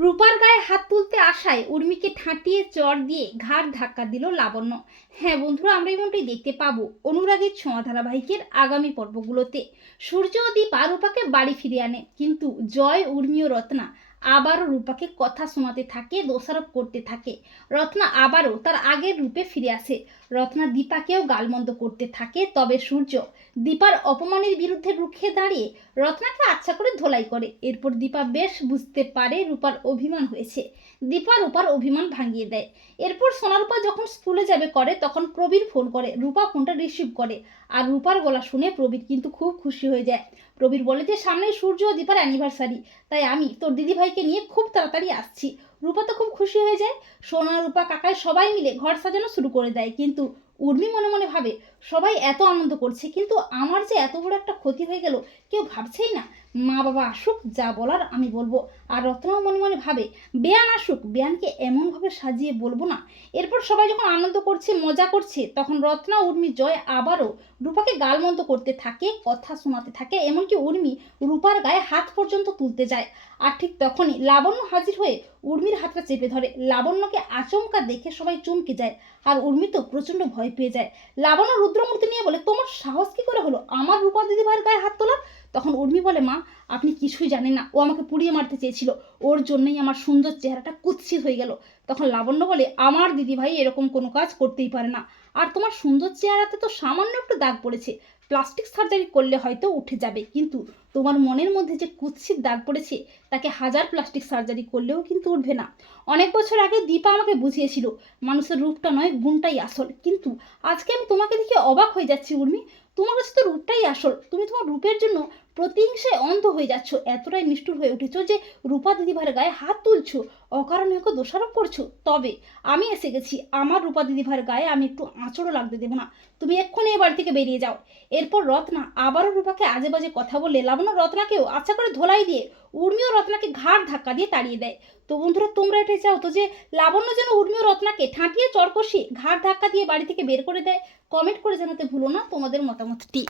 রূপার গায়ে হাত তুলতে আসায় উর্মিকে ঠাঁটিয়ে চর দিয়ে ঘাড় ধাক্কা দিল লাবণ্য। হ্যাঁ বন্ধুরা, আমরা এমনটাই দেখতে পাবো অনুরাগের ছোঁয়া ধারাবাহিকের আগামী পর্বগুলোতে। সূর্য দীপা রূপাকে বাড়ি ফিরিয়ে আনে, কিন্তু জয় উর্মি ও রত্না আবারও রূপাকে কথা শোনাতে থাকে, দোষারোপ করতে থাকে। রত্না আবারও তার আগের রূপে ফিরে আসে। রত্না দীপাকেও গালমন্দ করতে থাকে, তবে সূর্য দীপার অপমানের বিরুদ্ধে রুখে দাঁড়িয়ে রত্নাকে আচ্ছা করে ধোলাই করে। এরপর দীপা বেশ বুঝতে পারে রূপার অভিমান হয়েছে। দীপা রূপার অভিমান ভাঙিয়ে দেয়। এরপর সোনারূপা যখন স্কুলে যাবে করে, তখন প্রবীর ফোন করে, রূপা ফোনটা রিসিভ করে। আর রূপার গলা শুনে প্রবীর কিন্তু খুব খুশি হয়ে যায়। প্রবীর বলে যে সামনে সূর্য ও দীপার অ্যানিভার্সারি তাই আমি তোর দিদিভাইকে নিয়ে খুব তাড়াতাড়ি আসছি। রূপা তো খুব খুশি হয়ে যায়। সোনা, রূপা কাকায় সবাই মিলে ঘর সাজানো শুরু করে দেয়। কিন্তু উর্মি মনে মনে ভাবে, সবাই এত আনন্দ করছে, কিন্তু আমার যে এত বড় একটা ক্ষতি হয়ে গেল, কেউ ভাবছেই না। মা বাবা আসুক, যা বলার আমি বলব। আর রত্নাও মনে মনে ভাবে, বেয়ান আসুক, বেয়ানকে এমনভাবে সাজিয়ে বলব না। এরপর সবাই যখন আনন্দ করছে, মজা করছে, তখন রত্না, উর্মি, জয় আবারও রূপাকে গালমন্দ করতে থাকে, কথা শোনাতে থাকে, এমনকি উর্মি রূপার গায়ে হাত পর্যন্ত তুলতে যায়। আর ঠিক তখনই লাবণ্য হাজির হয়ে উর্মির হাতটা চেপে ধরে। লাবণ্যকে আচমকা দেখে সবাই চমকে যায়। আর উর্মি তো প্রচণ্ড ভয় পেয়ে যায়। লাবণ্য রুদ্রমূর্তি নিয়ে বলে, তোমার সাহস কি করে হলো? আমার রূপা দিদি ভাইয়ের গায়ে হাত তোলার তখন উর্মি বলে, মা, আপনি কিছুই জানেন না। ও আমাকে পুড়িয়ে মারতে চেয়েছিল। ওর জন্যই আমার সুন্দর চেহারাটা কুৎসিত হয়ে গেল। তখন লাবণ্য বলে, আমার দিদিভাই এরকম কোনো কাজ করতেই পারে না। আর তোমার সুন্দর চেহারাতে তো সামান্য একটু দাগ পড়েছে। প্লাস্টিক সার্জারি করলে হয়তো উঠে যাবে। কিন্তু তোমার মনের মধ্যে যে কুৎসিত দাগ পড়েছে, তাকে হাজার প্লাস্টিক সার্জারি করলেও কিন্তু উঠবে না। অনেক বছর আগে দীপা আমাকে বুঝিয়েছিল, মানুষের রূপটা নয়, গুণটাই আসল। কিন্তু আজকে আমি তোমাকে দেখে অবাক হয়ে যাচ্ছি, উর্মি। তোমার কাছে তো রূপটাই আসল। তুমি তোমার রূপের জন্য প্রতিহিংসায় অন্ধ হয়ে যাচ্ছ। এতটাই নিষ্ঠুর হয়ে উঠেছ যে রূপা দিদিভাইয়ের গায়ে হাত তুলছো অকারণে ওকে দোষারোপ করছ। তবে আমি এসে গেছি। আমার রূপা দিদিভাইয়ের গায়ে আমি একটু আঁচড়ও লাগতে দেবো না। তুমি এক্ষুনি এ বাড়ি থেকে বেরিয়ে যাও। এরপর রত্না, আবারও রূপাকে আজে বাজে কথা বলে লাবণ্য রত্নাকেও আচ্ছা করে ধোলাই দিয়ে, উর্মিও রত্নাকে ঘাড় ধাক্কা দিয়ে তাড়িয়ে দেয়। তো বন্ধুরা, তোমরা এটাই চাও তো যে লাবণ্য যেন উর্মিও রত্নাকে ঠাঁটিয়ে চরকষি ঘাড় ধাক্কা দিয়ে বাড়ি থেকে বের করে দেয়। কমেন্ট করে জানাতে ভুলো না তোমাদের মতামতটি।